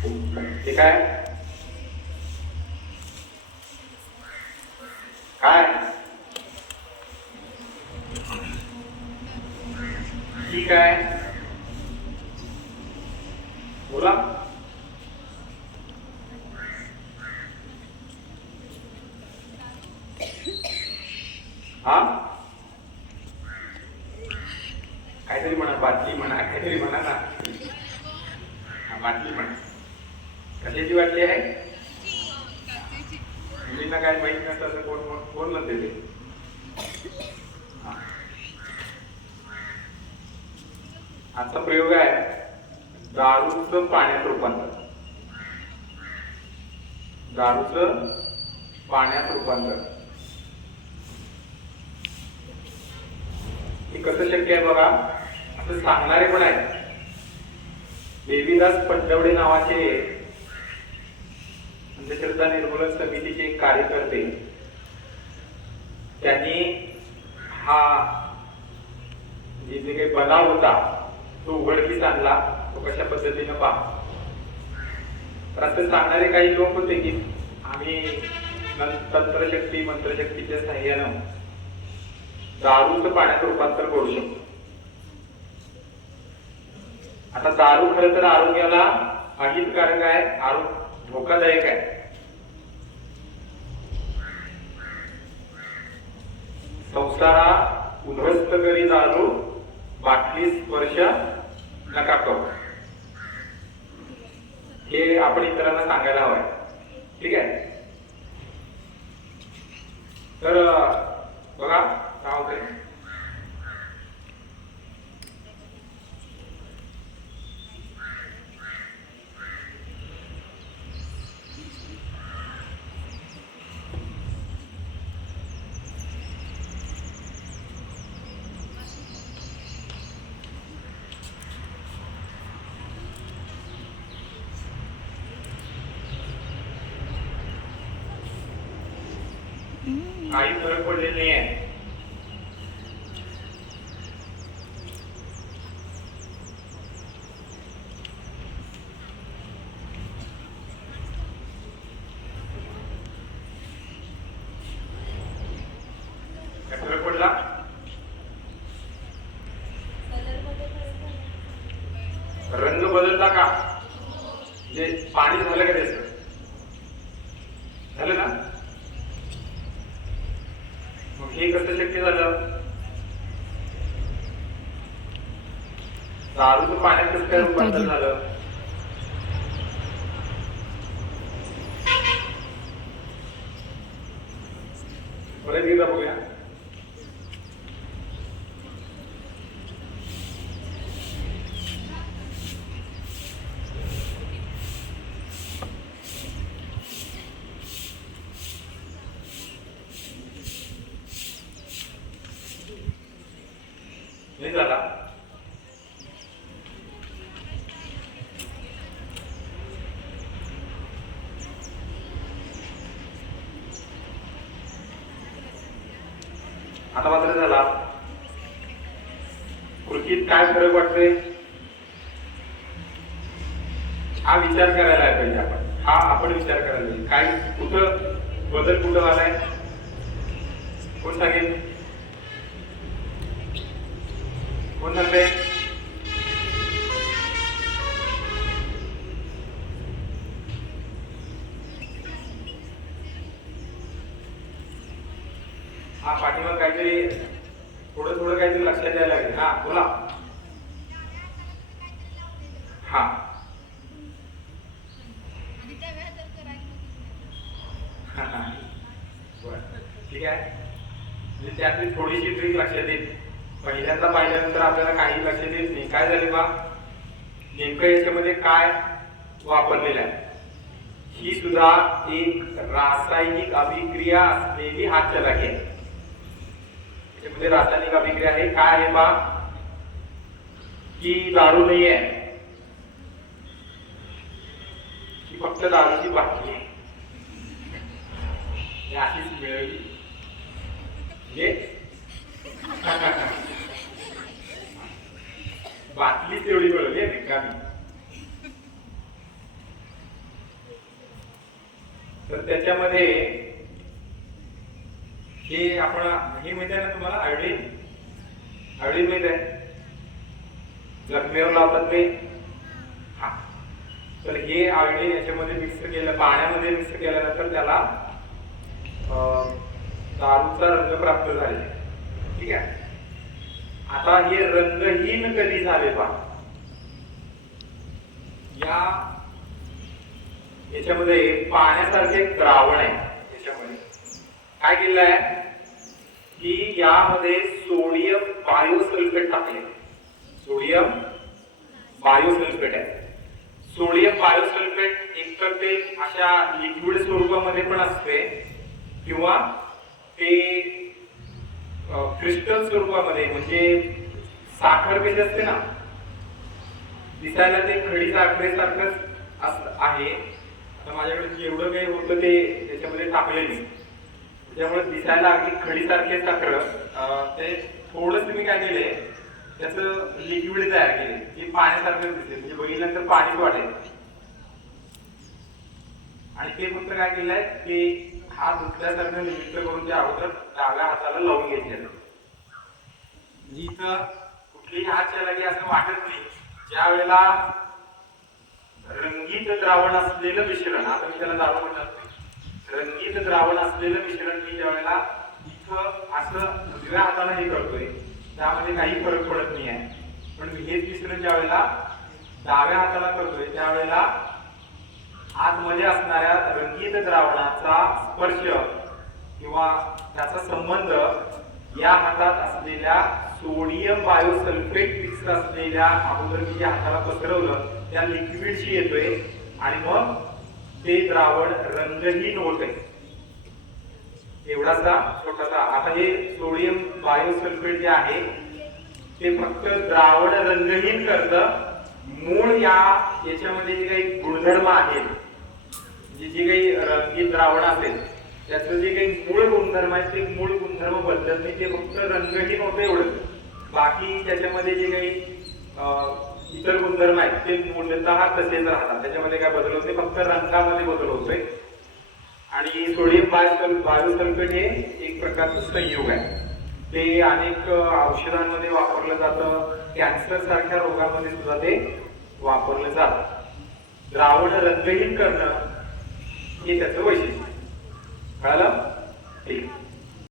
हे काय काय ठीक आहे बोला. हा काहीतरी म्हणा, बाटली म्हणा, काहीतरी म्हणा ना. हा बाटली म्हणा. कशाची बाटली आहे? मुलींना काय माहित नसतं तर कोण कोण म्हणते ते? आजचा प्रयोग आहे दारूचं पाण्यात रूपांतर. दारूचं पाण्यात रूपांतर हे कसं शक्य आहे बघा. असं सांगणारे पण आहेत. देवीदास पंडवडे नावाचे अंधश्रद्धा निर्मूलन समितीचे एक कार्यकर्ते, त्यांनी हा जे काही बनाव होता तो उघडकीस आणला. तो कशा पद्धतीने पहा. तर असं सांगणारे काही लोक होते की आम्ही तंत्रशक्ती मंत्रशक्तीच्या साह्यानं दारूचं पाण्यात रूपांतर करू शकतो. आता दारू खरं तर आरोग्याला अहितकारक आहे, धोकादायक आहे. संसारा उद्ध्वस्त करी दारू, बाटली स्पर्श नका करू. हे आपण इतरांना सांगायला हवंय. ठीक आहे. तर बघा काय होतंय. काही फरक पडलेला नाही आहे. फरक पडला. रंग बदलला का? म्हणजे पाणी झालं का त्याचं? झालं ना. मग हे कसं शक्य झालं? दारूचं पाण्यात कसं काय रूपांतर झालं? परत एकदा बघूया. नाही झाला. आता मात्र झाला. कृतीत काय फरक वाटतोय हा विचार करायला पाहिजे आपण. आपण विचार करायला पाहिजे. काय कुठं बदल कुठं आलाय कोण सांगेल? कोण सांगते? हा पाठीमाग काहीतरी थोडं काहीतरी लक्षात द्यायला लागेल. हा बोला. हा ठीक आहे. म्हणजे त्यातली थोडीशी ट्रिक लक्षात येईल. पहिल्यांदा पाहिल्यानंतर आपल्याला काही लक्षात येत नाही. काय झाले बा नेमकं याच्यामध्ये काय वापरलेलं आहे. ही सुद्धा एक रासायनिक अभिक्रिया असलेली हातचलाखी आहे. त्याच्यामध्ये रासायनिक अभिक्रिया आहे. काय आहे बा की दारू नाही आहे, ही फक्त दारूची बाटली आहे. अशीच मिळवली बाटलीच एवढी मिळवली रिकामी. हे आपण हे माहिती आहे ना तुम्हाला, आयोडीन आयोडीन माहिती आहे, जखमेवर लावतात ते. हा, तर हे आयोडीन याच्यामध्ये मिक्स केलं, पाण्यामध्ये मिक्स केल्यानंतर त्याला दारूचा रंग प्राप्त झाले. ठीक आहे. आता हे रंगहीन कधी झाले पहा. याच्यामध्ये पाण्यासारखे द्रावण आहे. याच्यामध्ये काय केलं आहे की यामध्ये सोडियम बायोसल्फेट टाकले. सोडियम बायोसल्फेट आहे. सोडियम बायोसल्फेट एकतर ते अशा लिक्विड स्वरूपामध्ये पण असते किंवा ते क्रिस्टल स्वरूपामध्ये, म्हणजे साखर कशी असते ना, दिसायला ते खडी साखरेसारखंच आहे. आता माझ्याकडे जेवढं काही होतं ते त्याच्यामध्ये टाकलेली, त्याच्यामुळे दिसायला अगदी खडीसारखे साखर. ते थोडंसं मी काय केले, त्याचं लिक्विड तयार केले जे पाण्यासारखं दिसते, म्हणजे बघितल्यानंतर पाणीच वाटेल. आणि ते फक्त काय केलंय की हात धुतल्यासारखं निमित्त करून ते अगोदर डाव्या हाताला लावून घेतलेलं. म्हणजे इथं कुठलीही हात चला की असं वाटत नाही. ज्या वेळेला रंगीत द्रावण असलेलं मिश्रण, आता मी त्याला द्रावण म्हणत नाही, रंगीत द्रावण असलेलं मिश्रण मी ज्या वेळेला इथं असं उजव्या हाताला हे करतोय, त्यामध्ये काही फरक पडत नाही आहे. पण हेच मिश्रण ज्या वेळेला डाव्या हाताला करतोय त्यावेळेला आतमध्ये असणाऱ्या रंगीत द्रावणाचा स्पर्श किंवा त्याचा संबंध या हातात असलेल्या सोडियम बायोसल्फेट मिक्स असलेल्या अगोदर मी ज्या हाताला पसरवलं त्या लिक्विडशी येतोय आणि मग ते द्रावण रंगहीन होत आहे. एवढासा छोटासा. आता हे सोडियम बायोसल्फेट जे आहे ते फक्त द्रावण रंगहीन करतं. मूळ याच्यामध्ये जे काही गुणधर्म आहेत, जे काही रंगीत द्रावण असेल त्याचं जे काही मूळ गुणधर्म आहेत ते मूळ गुणधर्म बदलत नाही, ते फक्त रंगहीन होतं एवढं. बाकी त्याच्यामध्ये जे काही इतर गुणधर्म आहेत ते मूलतः तसेच राहतात, त्याच्यामध्ये काय बदल होत नाही, फक्त रंगामध्ये बदल होतोय. आणि सोडियम बायोसल्फेट हे एक प्रकारचं संयोग आहे. ते अनेक औषधांमध्ये वापरलं जातं, कॅन्सर सारख्या रोगांमध्ये सुद्धा ते वापरलं जातं. द्रावण रंगहीन करणं हे त्याचं वैशिष्ट्य. कळलं? ठीक.